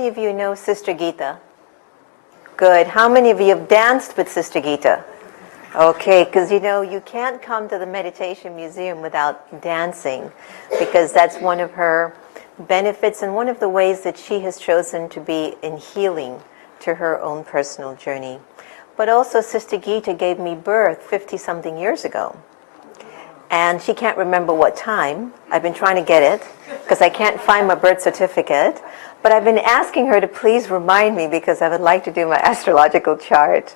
How many of you know Sister Gita? Good. How many of you have danced with Sister Gita? Okay, because you can't come to the Meditation Museum without dancing, because that's one of her benefits and one of the ways that she has chosen to be in healing to her own personal journey. But also Sister Gita gave me birth 50-something years ago. And she can't remember what time. I've been trying to get it because I can't find my birth certificate. But I've been asking her to please remind me because I would like to do my astrological chart.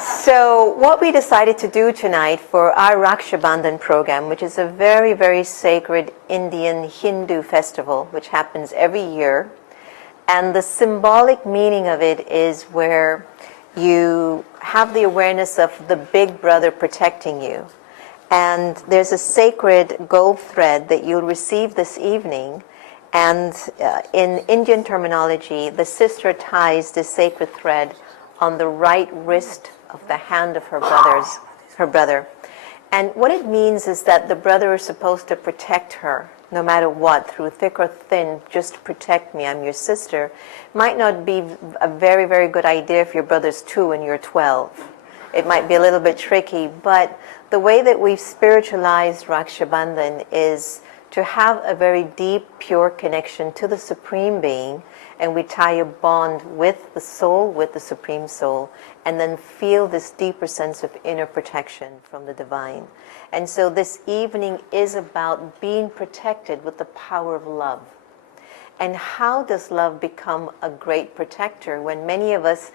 So what we decided to do tonight for our Raksha Bandhan program, which is a very, very sacred Indian Hindu festival, which happens every year. And the symbolic meaning of it is where you have the awareness of the big brother protecting you. And there's a sacred gold thread that you'll receive this evening. And in Indian terminology, the sister ties the sacred thread on the right wrist of the hand of her brother. And what it means is that the brother is supposed to protect her, no matter what, through thick or thin, just protect me, I'm your sister. Might not be a very, very good idea if your brother's 2 and you're 12. It might be a little bit tricky, but the way that we've spiritualized Raksha Bandhan is to have a very deep, pure connection to the Supreme Being, and we tie a bond with the soul, with the Supreme Soul, and then feel this deeper sense of inner protection from the Divine. And so this evening is about being protected with the power of love. And how does love become a great protector when many of us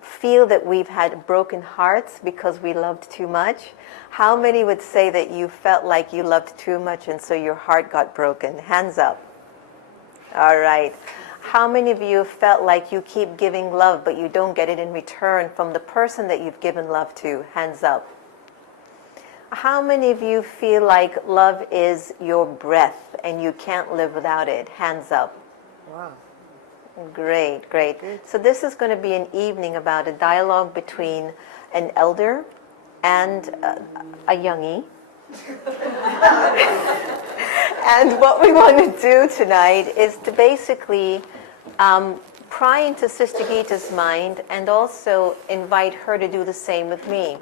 feel that we've had broken hearts because we loved too much? How many would say that you felt like you loved too much and so your heart got broken? Hands up. All right. How many of you felt like you keep giving love but you don't get it in return from the person that you've given love to? Hands up. How many of you feel like love is your breath and you can't live without it? Hands up. Wow. Great, great. So this is going to be an evening about a dialogue between an elder and a youngie. And what we want to do tonight is to basically pry into Sister Gita's mind and also invite her to do the same with me,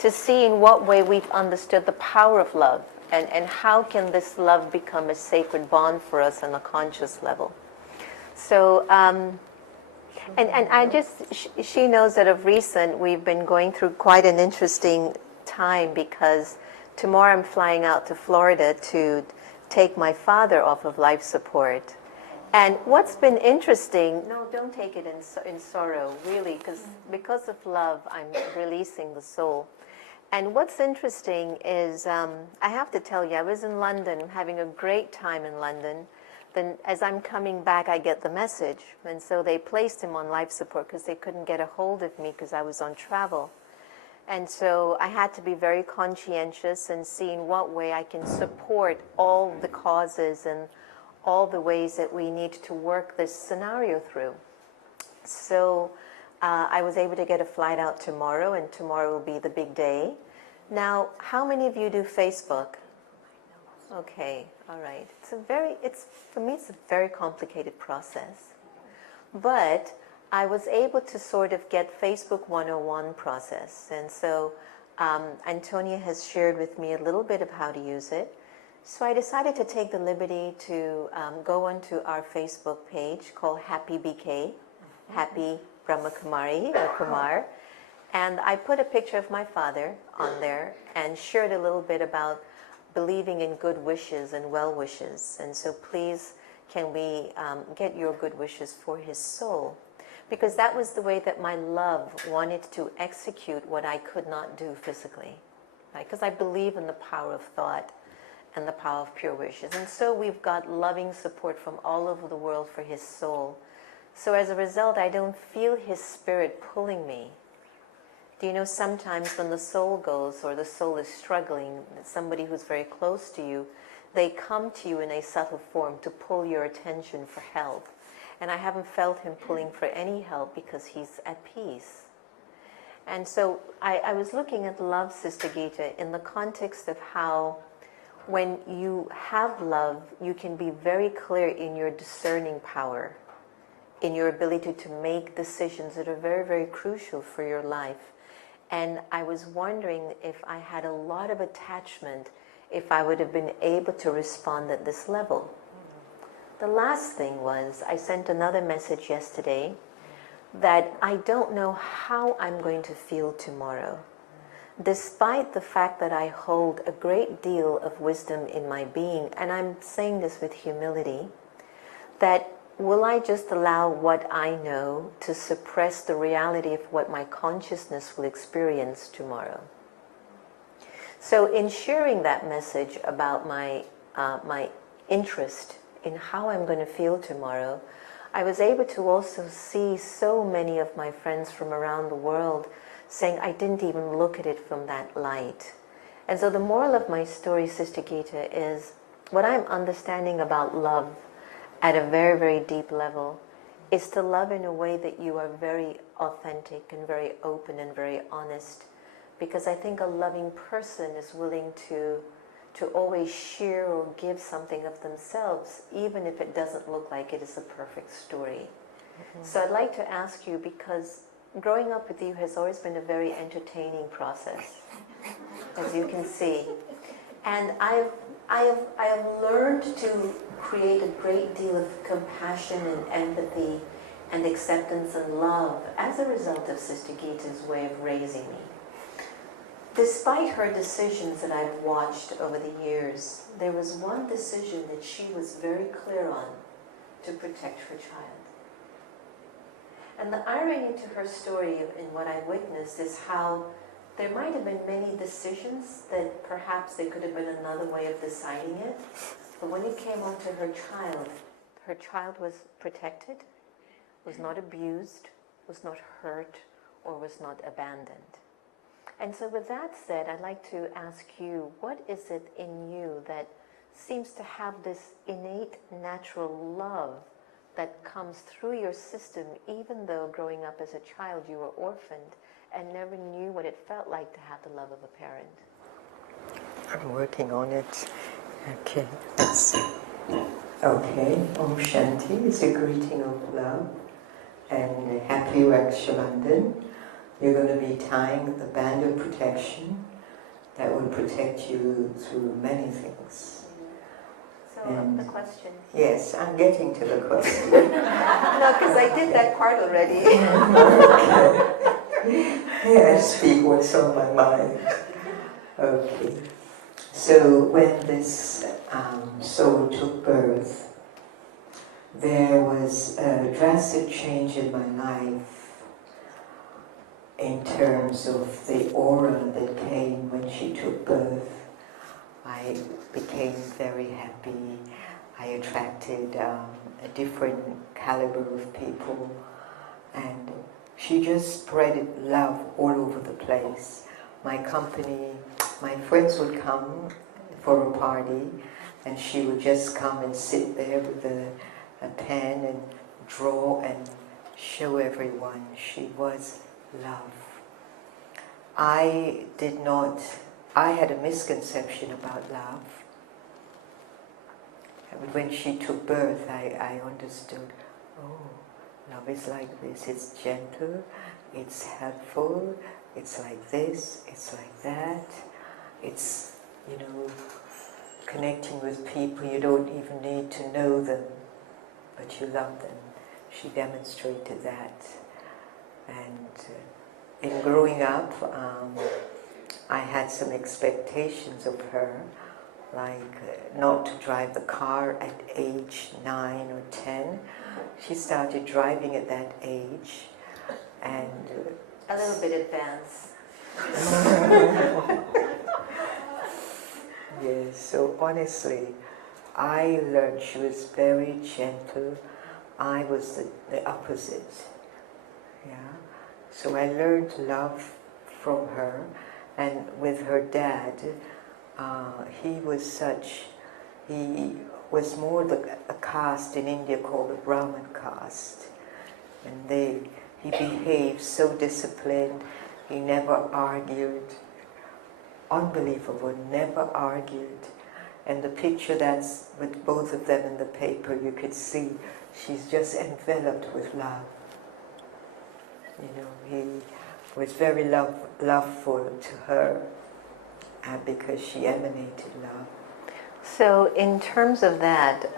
to see in what way we've understood the power of love and how can this love become a sacred bond for us on a conscious level. So, and I just, she knows that of recent we've been going through quite an interesting time because tomorrow I'm flying out to Florida to take my father off of life support. And what's been interesting, no, don't take it in sorrow, really, because of love, I'm releasing the soul. And what's interesting is, I have to tell you, I was in London, having a great time in London. Then as I'm coming back, I get the message. And so they placed him on life support because they couldn't get a hold of me because I was on travel. And so I had to be very conscientious and see in what way I can support all the causes and all the ways that we need to work this scenario through. So I was able to get a flight out tomorrow, and tomorrow will be the big day. Now, how many of you do Facebook? Okay, all right. For me, it's a very complicated process. But I was able to sort of get Facebook 101 process. And so Antonia has shared with me a little bit of how to use it. So I decided to take the liberty to go onto our Facebook page called Happy BK, Happy Brahma Kumari or Kumar. And I put a picture of my father on there and shared a little bit about believing in good wishes and well wishes. And so please, can we get your good wishes for his soul? Because that was the way that my love wanted to execute what I could not do physically. Right? Because I believe in the power of thought and the power of pure wishes. And so we've got loving support from all over the world for his soul. So as a result, I don't feel his spirit pulling me. Do you know sometimes when the soul goes or the soul is struggling, somebody who's very close to you, they come to you in a subtle form to pull your attention for help. And I haven't felt him pulling for any help because he's at peace. And so I was looking at love, Sister Gita, in the context of how when you have love, you can be very clear in your discerning power. in your ability to make decisions that are very, very crucial for your life. And I was wondering if I had a lot of attachment, if I would have been able to respond at this level. The last thing was, I sent another message yesterday that I don't know how I'm going to feel tomorrow. Despite the fact that I hold a great deal of wisdom in my being, and I'm saying this with humility, that will I just allow what I know to suppress the reality of what my consciousness will experience tomorrow? So in sharing that message about my interest in how I'm going to feel tomorrow, I was able to also see so many of my friends from around the world saying, I didn't even look at it from that light. And so the moral of my story, Sister Gita, is what I'm understanding about love at a very, very deep level is to love in a way that you are very authentic and very open and very honest. Because I think a loving person is willing to always share or give something of themselves, even if it doesn't look like it is a perfect story. So I'd like to ask you, because growing up with you has always been a very entertaining process, as you can see. And I have learned to create a great deal of compassion and empathy and acceptance and love as a result of Sister Gita's way of raising me. Despite her decisions that I've watched over the years, there was one decision that she was very clear on: to protect her child. And the irony to her story in what I witnessed is how there might have been many decisions that perhaps there could have been another way of deciding it, but when it came on to her child was protected, was not abused, was not hurt, or was not abandoned. And so with that said, I'd like to ask you, what is it in you that seems to have this innate natural love that comes through your system, even though growing up as a child you were orphaned and never knew what it felt like to have the love of a parent? I'm working on it. Okay, let's see. Okay, Om Shanti is a greeting of love and happy Raksha Bandhan. You're going to be tying the band of protection that will protect you through many things. So the question. Yes, I'm getting to the question. No, because I did that part already. Yeah, I speak what's on my mind. Okay. So when this soul took birth, there was a drastic change in my life in terms of the aura that came when she took birth. I became very happy. I attracted a different caliber of people, and she just spread love all over the place. My company, my friends would come for a party, and she would just come and sit there with a pen and draw and show everyone she was love. I had a misconception about love. But when she took birth, I understood, oh, love is like this. It's gentle, it's helpful, it's like this, it's like that. It's, connecting with people, you don't even need to know them, but you love them. She demonstrated that. And in growing up, I had some expectations of her, like not to drive the car at age 9 or 10. She started driving at that age, and a little bit advanced. Yes, so honestly, I learned she was very gentle. I was the opposite. Yeah. So I learned love from her, and with her dad, he was more a caste in India called the Brahmin caste, and he behaved so disciplined. He never argued. Unbelievable, never argued. And the picture that's with both of them in the paper, you could see she's just enveloped with love. You know, he was very loveful to her, because she emanated love. So in terms of that,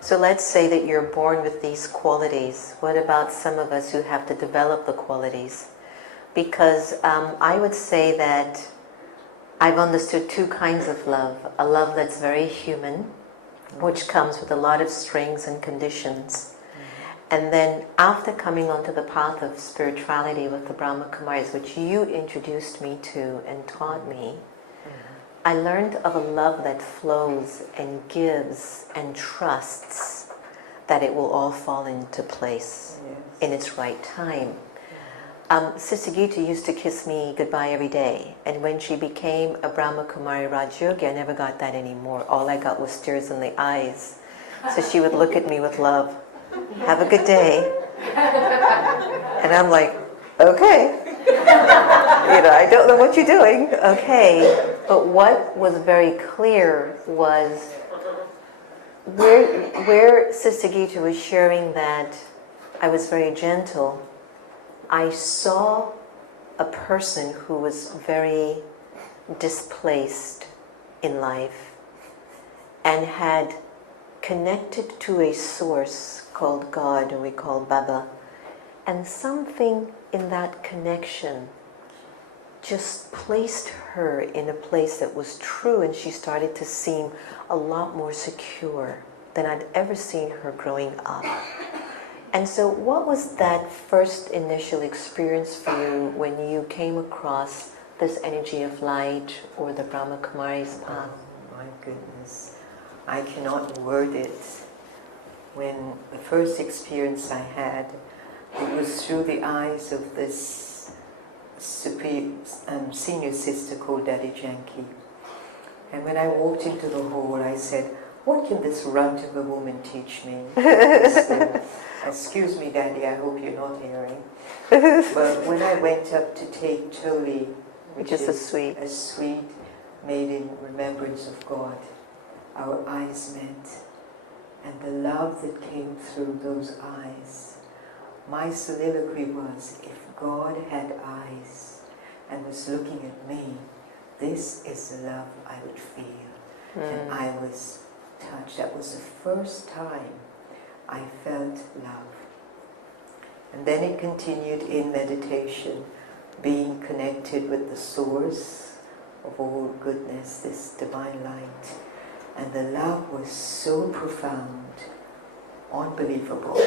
so let's say that you're born with these qualities. What about some of us who have to develop the qualities? Because I would say that I've understood two kinds of love. A love that's very human, which comes with a lot of strings and conditions. And then after coming onto the path of spirituality with the Brahma Kumaris, which you introduced me to and taught me, I learned of a love that flows and gives and trusts that it will all fall into place in its right time. Sister Gita used to kiss me goodbye every day, and when she became a Brahma Kumari Rajyogi, I never got that anymore. All I got was tears in the eyes. So she would look at me with love. Have a good day. And I'm like, okay. I don't know what you're doing. Okay. But what was very clear was where Sister Gita was sharing that I was very gentle, I saw a person who was very displaced in life and had connected to a source called God, and we call Baba, and something in that connection just placed her in a place that was true, and she started to seem a lot more secure than I'd ever seen her growing up. And so what was that first initial experience for you when you came across this energy of light or the Brahma Kumari's path? Oh, my goodness. I cannot word it. When the first experience I had, it was through the eyes of this senior sister called Daddy Janki. And when I walked into the hall, I said, what can this runt of a woman teach me? So, excuse me, Daddy, I hope you're not hearing. But when I went up to take Toli, which is a sweet made in remembrance of God, our eyes met. And the love that came through those eyes, my soliloquy was, if God had eyes and was looking at me, this is the love I would feel. And I was touched. That was the first time I felt love. And then it continued in meditation, being connected with the source of all goodness, this divine light. And the love was so profound, unbelievable.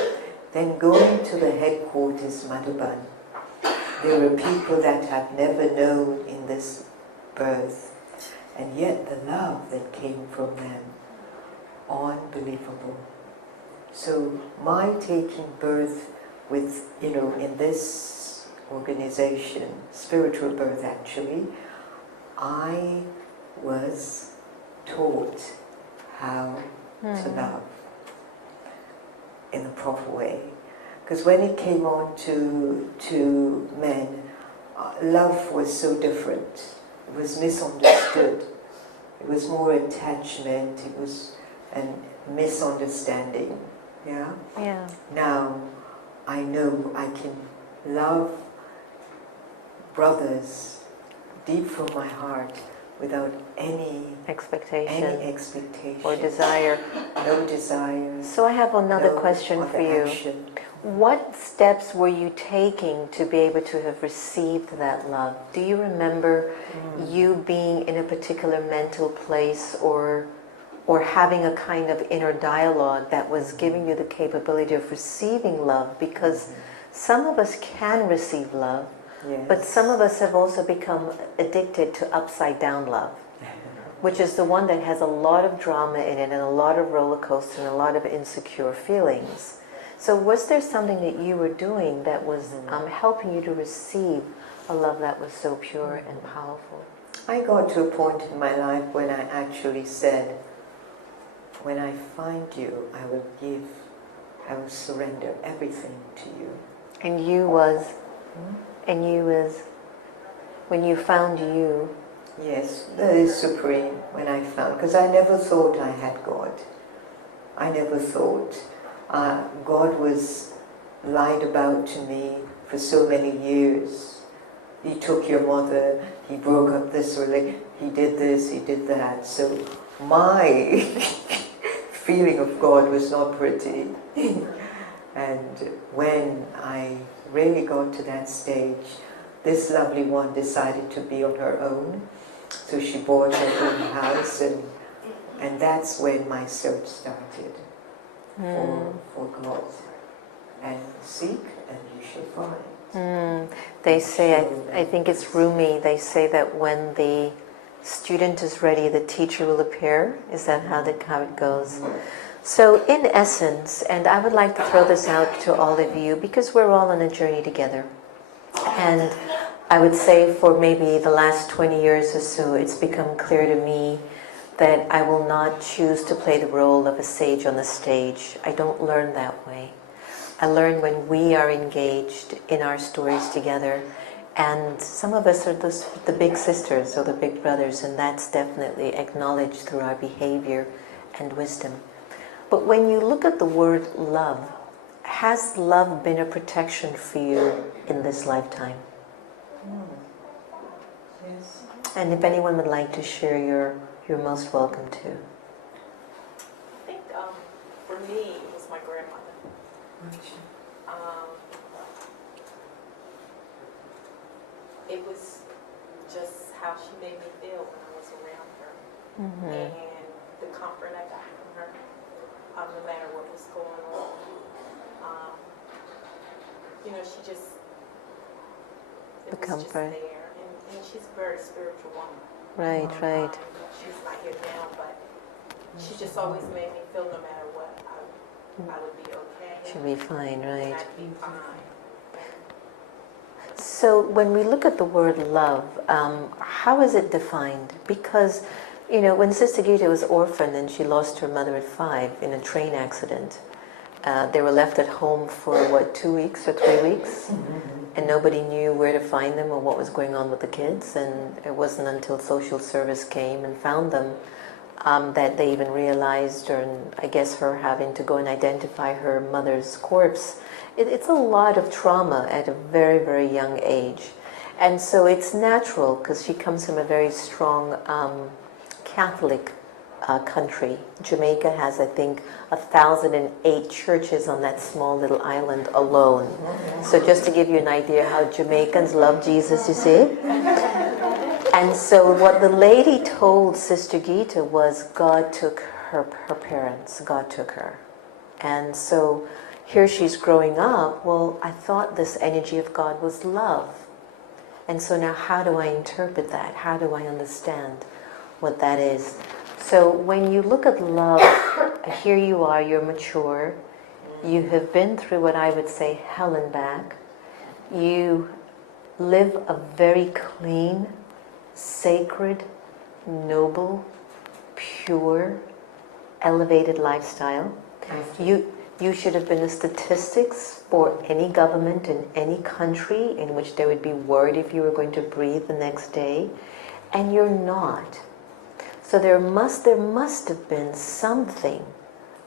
Then going to the headquarters, Madhuban, there were people that I've never known in this birth. And yet the love that came from them, unbelievable. So my taking birth with, in this organization, spiritual birth actually, I was taught how to love in a proper way. Because when it came on to men, love was so different. It was misunderstood. It was more attachment. It was a misunderstanding. Yeah? Yeah. Now, I know I can love brothers deep from my heart without any expectation or desire. No desires. So I have another question for you. Action. What steps were you taking to be able to have received that love? Do you remember you being in a particular mental place or having a kind of inner dialogue that was giving you the capability of receiving love? Because some of us can receive love, but some of us have also become addicted to upside down love, which is the one that has a lot of drama in it and a lot of roller coaster and a lot of insecure feelings. So was there something that you were doing that was helping you to receive a love that was so pure and powerful? I got to a point in my life when I actually said, when I find you, I will surrender everything to you. And when you found you, Yes, that is supreme when I found, because I never thought I had God. I never thought. God was lied about to me for so many years. He took your mother, he broke up this relationship, he did this, he did that. So my feeling of God was not pretty. And when I really got to that stage, this lovely one decided to be on her own. So she bought her own house, and that's when my search started for God. And seek and you shall find. They say, I think it's Rumi, they say that when the student is ready, the teacher will appear. Is that how it goes? So in essence, and I would like to throw this out to all of you because we're all on a journey together. And I would say for maybe the last 20 years or so, it's become clear to me that I will not choose to play the role of a sage on the stage. I don't learn that way. I learn when we are engaged in our stories together. And some of us are the big sisters or the big brothers, and that's definitely acknowledged through our behavior and wisdom. But when you look at the word love, has love been a protection for you in this lifetime? Yes. And if anyone would like to share, you're most welcome to. I think for me, it was my grandmother. Raksha. It was just how she made me feel when I was around her, and the comfort I got from her, no matter what was going on. She just The was comfort. just there, and she's a very spiritual woman. Right, right. She's not here now, but she just always made me feel no matter what, I would be okay. Should be fine, And right? I'd be fine. So when we look at the word love, how is it defined? Because, when Sister Gita was orphaned and she lost her mother at 5 in a train accident, they were left at home for, 2 weeks or 3 weeks? And nobody knew where to find them or what was going on with the kids. And it wasn't until social service came and found them that they even realized, or I guess her having to go and identify her mother's corpse. It's a lot of trauma at a very, very young age. And so it's natural because she comes from a very strong Catholic country. Jamaica has, I think, 1,008 churches on that small little island alone. So just to give you an idea how Jamaicans love Jesus, you see. And so what the lady told Sister Gita was God took her parents, God took her. And so here she's growing up, well, I thought this energy of God was love. And so now how do I interpret that? How do I understand what that is? So when you look at love, here you are, you're mature, you have been through what I would say hell and back, you live a very clean, sacred, noble, pure, elevated lifestyle. You should have been the statistics for any government in any country in which they would be worried if you were going to breathe the next day, and you're not. So there must have been something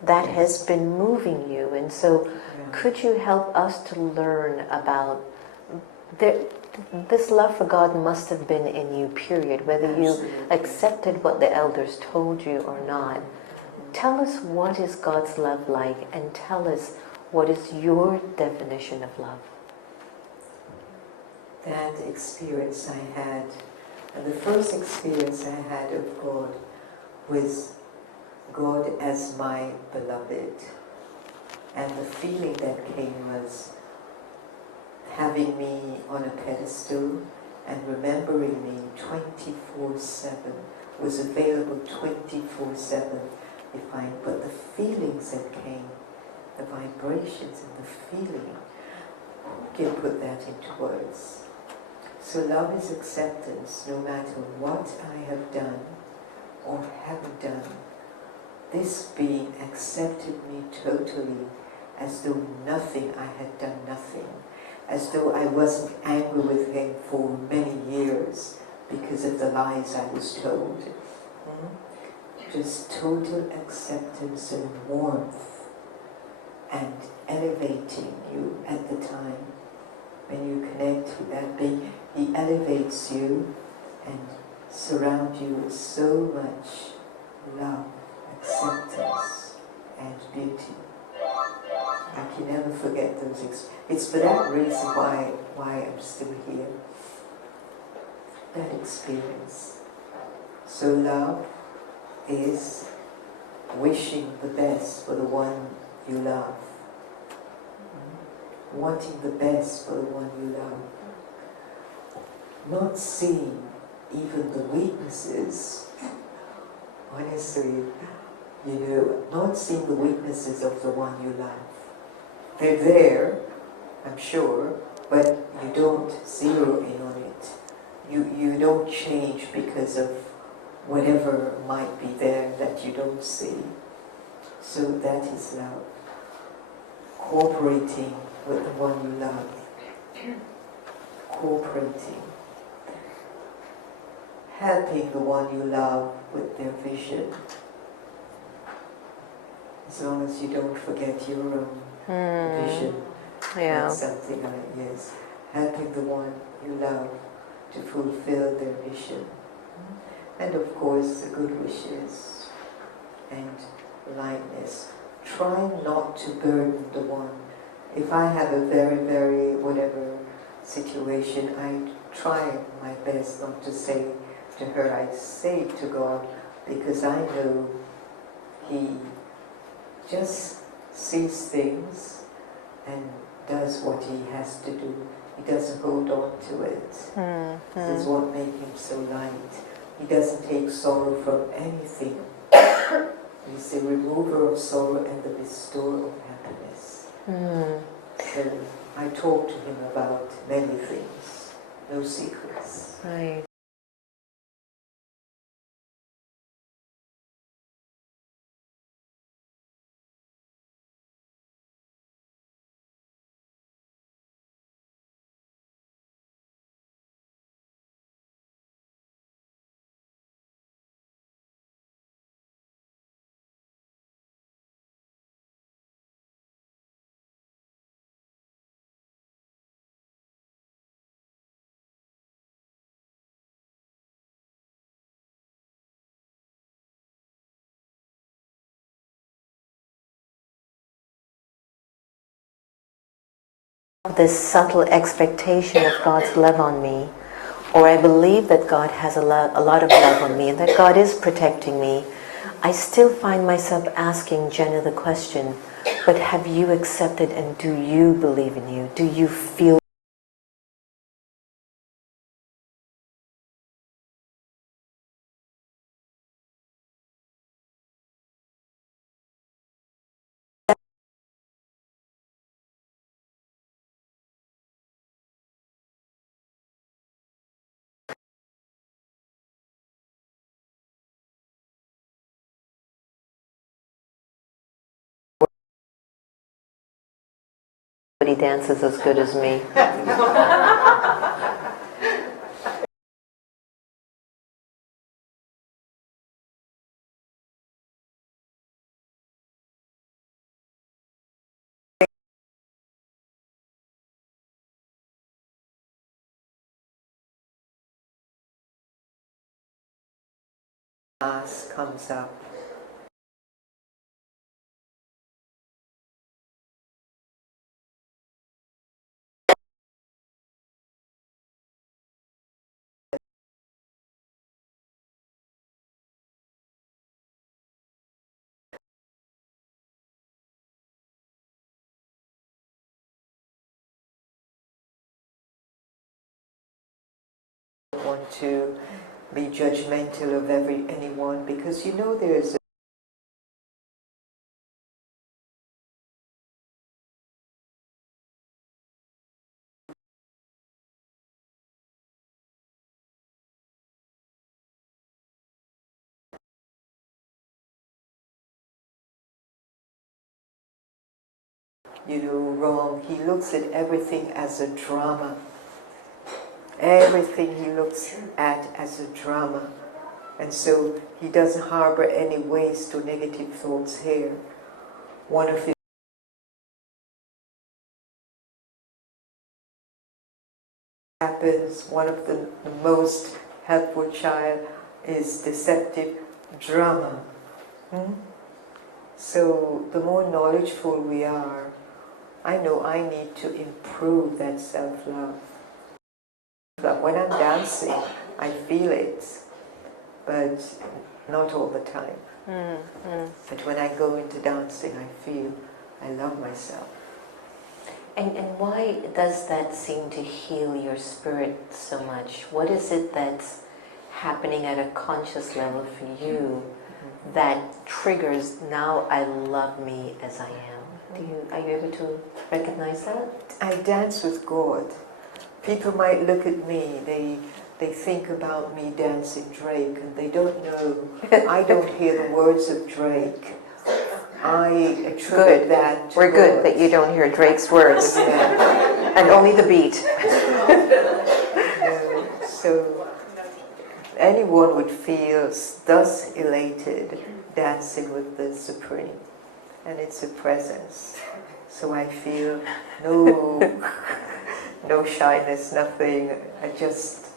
that has been moving you, and so could you help us to learn about this love for God must have been in you, period, whether you accepted what the elders told you or not. Tell us what is God's love like, and tell us what is your definition of love. That experience I had, and the first experience I had of God was God as my beloved. And the feeling that came was having me on a pedestal and remembering me 24/7, was available 24/7. But the feelings that came, the vibrations and the feeling, who can put that into words? So love is acceptance no matter what I have done or haven't done. This being accepted me totally, as though nothing, I had done nothing, as though I wasn't angry with him for many years, because of the lies I was told. Just total acceptance and warmth and elevating you at the time. When you connect with that being, he elevates you and surrounds you with so much love, acceptance and beauty. I can never forget those it's for that reason why I'm still here. That experience. So love is wishing the best for the one you love. Wanting the best for the one you love. Not seeing even the weaknesses. Honestly, not seeing the weaknesses of the one you love. They're there, I'm sure, but you don't zero in on it. You don't change because of whatever might be there that you don't see. So that is love. Cooperating with the one you love. Cooperating. Helping the one you love with their vision. As long as you don't forget your own vision. Yeah. That's something like, yes. Helping the one you love to fulfill their vision. And of course, the good wishes and lightness. Try not to burden the one. If I have a very, very whatever situation, I try my best not to say to her, I say it to God, because I know He just sees things and does what He has to do. He doesn't hold on to it. This is what makes Him so light. He doesn't take sorrow from anything. He's the remover of sorrow and the bestower of happiness. So I talk to Him about many things, no secrets. Right. This subtle expectation of God's love on me, or I believe that God has a lot of love on me and that God is protecting me, I still find myself asking Jenna the question, but have you accepted and do you believe in you? Do you feel nobody dances as good as me? Mass comes up. I don't want to be judgmental of anyone, because there's wrong. He looks at everything as a drama. Everything he looks at as a drama. And so he doesn't harbor any waste or negative thoughts here. One of his happens, one of the most helpful child is deceptive drama. So the more knowledgeful we are, I know I need to improve that self-love. When I'm dancing, I feel it, but not all the time. But when I go into dancing, I feel I love myself. And why does that seem to heal your spirit so much? What is it that's happening at a conscious level for you that triggers, now I love me as I am? Are you able to recognize that? I dance with God. People might look at me, they think about me dancing Drake, and they don't know, I don't hear the words of Drake. I attribute that to We're God. good that you don't hear Drake's words. Yeah. And only the beat. So anyone would feel thus elated dancing with the Supreme, and it's a presence. So I feel no shyness, nothing. I just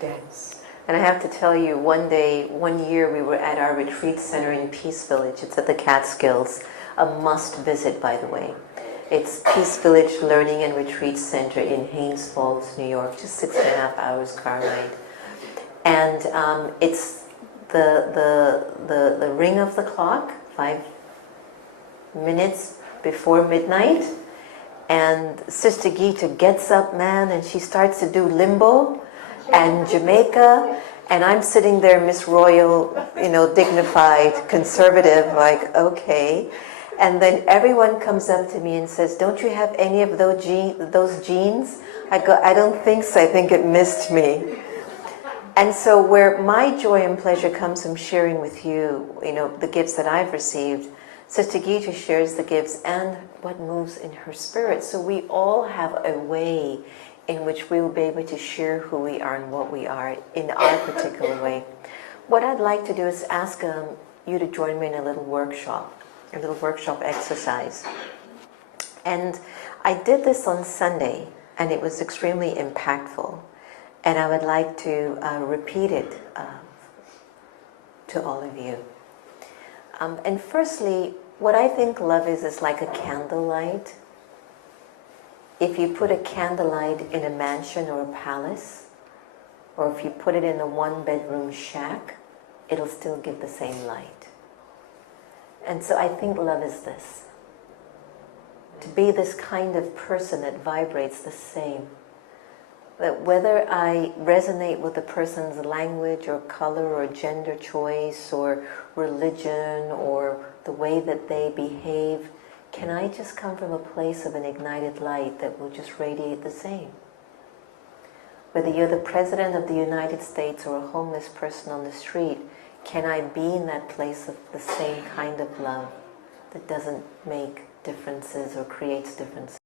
dance. And I have to tell you, one year we were at our retreat center in Peace Village. It's at the Catskills, a must visit, by the way. It's Peace Village Learning and Retreat Center in Haines Falls, New York, just 6.5 hours car ride. And it's the ring of the clock, 5 minutes before midnight. And Sister Gita gets up, man, and she starts to do limbo and Jamaica, and I'm sitting there, Miss Royal, dignified, conservative, like, okay. And then everyone comes up to me and says, don't you have any of those jeans? I go, I don't think so, I think it missed me. And so where my joy and pleasure comes from sharing with you, the gifts that I've received, Sister Gita shares the gifts and what moves in her spirit. So we all have a way in which we will be able to share who we are and what we are in our particular way. What I'd like to do is ask you to join me in a little workshop exercise. And I did this on Sunday, and it was extremely impactful. And I would like to repeat it to all of you. And firstly, what I think love is like a candlelight. If you put a candlelight in a mansion or a palace, or if you put it in a one-bedroom shack, it'll still give the same light. And so I think love is this. To be this kind of person that vibrates the same. That whether I resonate with the person's language or color or gender choice or religion or the way that they behave, can I just come from a place of an ignited light that will just radiate the same? Whether you're the President of the United States or a homeless person on the street, can I be in that place of the same kind of love that doesn't make differences or creates differences?